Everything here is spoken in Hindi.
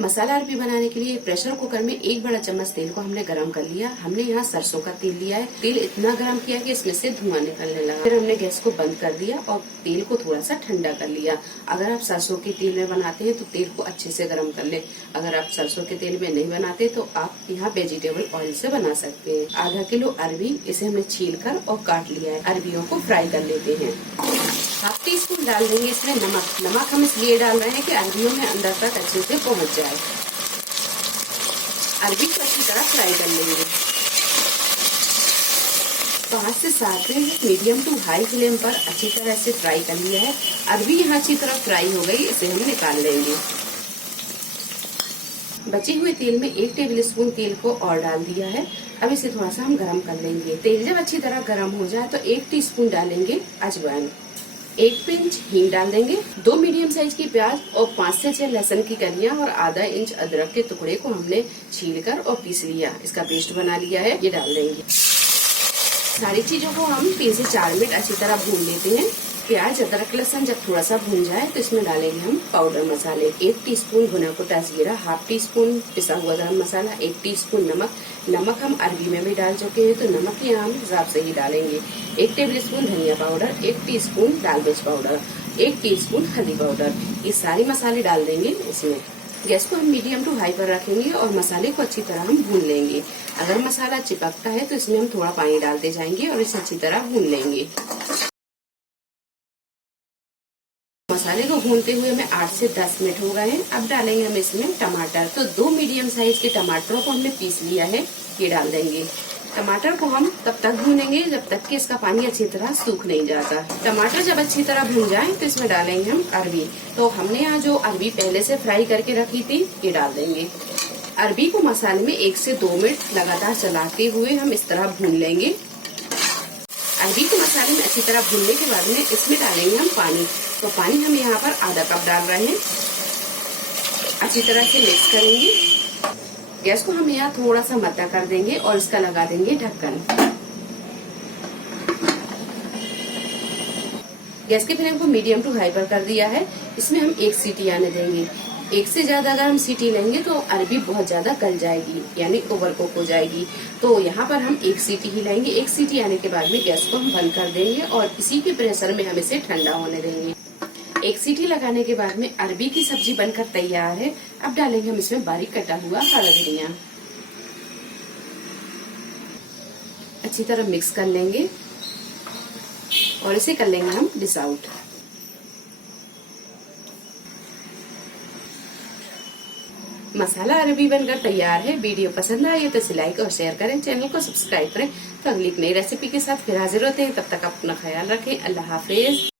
मसाला अरबी बनाने के लिए प्रेशर कुकर में 1 बड़ा चम्मच तेल को हमने गरम कर लिया। हमने यहाँ सरसों का तेल लिया है। तेल इतना गरम किया कि इसमें से धुआं निकलने लगा। फिर हमने गैस को बंद कर दिया और तेल को थोड़ा सा ठंडा कर लिया। अगर आप सरसों के तेल में बनाते हैं तो तेल को अच्छे से गर्म कर ले। अगर आप सरसों के तेल में नहीं बनाते तो आप यहाँ वेजिटेबल ऑयल से बना सकते हैं। आधा किलो अरबी, इसे हमने छील कर और काट लिया है। अरबियों को फ्राई कर लेते हैं। हाफ टी स्पून डाल देंगे इसमें नमक। नमक हम इसलिए डाल रहे हैं कि अरबियों में अंदर तक अच्छे से पहुंच जाए। अरबी को अच्छी तरह फ्राई कर लेंगे। 5 से 7 minute medium to high flame पर अच्छी तरह से फ्राई कर लिया है। अरबी यहाँ अच्छी तरह फ्राई हो गई, इसे हम निकाल लेंगे। बचे हुए तेल में 1 टेबल स्पून तेल को और डाल दिया है। अब इसे थोड़ा सा हम गरम कर लेंगे। तेल जब अच्छी तरह गरम हो जाए तो 1 टीस्पून डालेंगे अजवाइन, 1 पिंच हींग डाल देंगे, 2 मीडियम साइज की प्याज और 5 से 6 लहसुन की कलियां और आधा इंच अदरक के टुकड़े को हमने छीलकर और पीस लिया, इसका पेस्ट बना लिया है, ये डाल देंगे। सारी चीजों को हम 3 से 4 मिनट अच्छी तरह भून लेते हैं। प्याज अदरक लहसुन जब थोड़ा सा भून जाए तो इसमें डालेंगे हम पाउडर मसाले। 1 टीस्पून भुना पोटास जीरा, हाफ टी स्पून पिसा हुआ गरम मसाला, 1 टीस्पून नमक। नमक हम अरबी में भी डाल चुके हैं तो नमक यहाँ हम हिसाब से ही डालेंगे। 1 टेबल स्पून धनिया पाउडर, 1 टीस्पून लाल मिर्च पाउडर, 1 टीस्पून हल्दी पाउडर। ये सारे मसाले डाल देंगे इसमें। गैस को हम मीडियम टू हाई पर रखेंगे और मसाले को अच्छी तरह हम भून लेंगे। अगर मसाला चिपकता है तो इसमें हम थोड़ा पानी डालते जाएंगे और इसे अच्छी तरह भून लेंगे। मसाले को भूनते हुए हमें 8 से 10 मिनट हो गए हैं। अब डालेंगे हम इसमें टमाटर। तो 2 मीडियम साइज के टमाटरों को हमने पीस लिया है, ये डाल देंगे। टमाटर को हम तब तक भूनेंगे जब तक कि इसका पानी अच्छी तरह सूख नहीं जाता। टमाटर जब अच्छी तरह भून जाए तो इसमें डालेंगे हम अरबी। तो हमने यहाँ जो अरबी पहले से फ्राई करके रखी थी, ये डाल देंगे। अरबी को मसाले में 1 से 2 मिनट लगातार चलाते हुए हम इस तरह भून लेंगे। अरबी को मसाले में अच्छी तरह भूनने के बाद में इसमें डालेंगे हम पानी। तो पानी हम यहाँ पर आधा कप डाल रहे हैं। अच्छी तरह से मिक्स करेंगे। गैस को हम यहाँ थोड़ा सा मद्दा कर देंगे और इसका लगा देंगे ढक्कन। गैस के फ्लेम को मीडियम टू हाई पर कर दिया है। इसमें हम 1 सीटी आने देंगे। 1 से ज्यादा अगर हम सीटी लेंगे तो अरबी बहुत ज्यादा गल जाएगी, यानी ओवर कुक हो जाएगी। तो यहाँ पर हम 1 सीटी ही लेंगे। 1 सीटी आने के बाद में गैस को हम बंद कर देंगे और इसी के प्रेशर में हम इसे ठंडा होने देंगे। 1 सीटी लगाने के बाद में अरबी की सब्जी बनकर तैयार है। अब डालेंगे हम इसमें बारीक कटा हुआ हरा धनिया। अच्छी तरह मिक्स कर लेंगे और इसे कर लेंगे हम डिश आउट। मसाला अरबी बनकर तैयार है। वीडियो पसंद आए तो इसे लाइक और शेयर करें, चैनल को सब्सक्राइब करें। तो अगली एक नई रेसिपी के साथ फिर हाजिर होते हैं। तब तक अपना ख्याल रखें। अल्लाह हाफिज।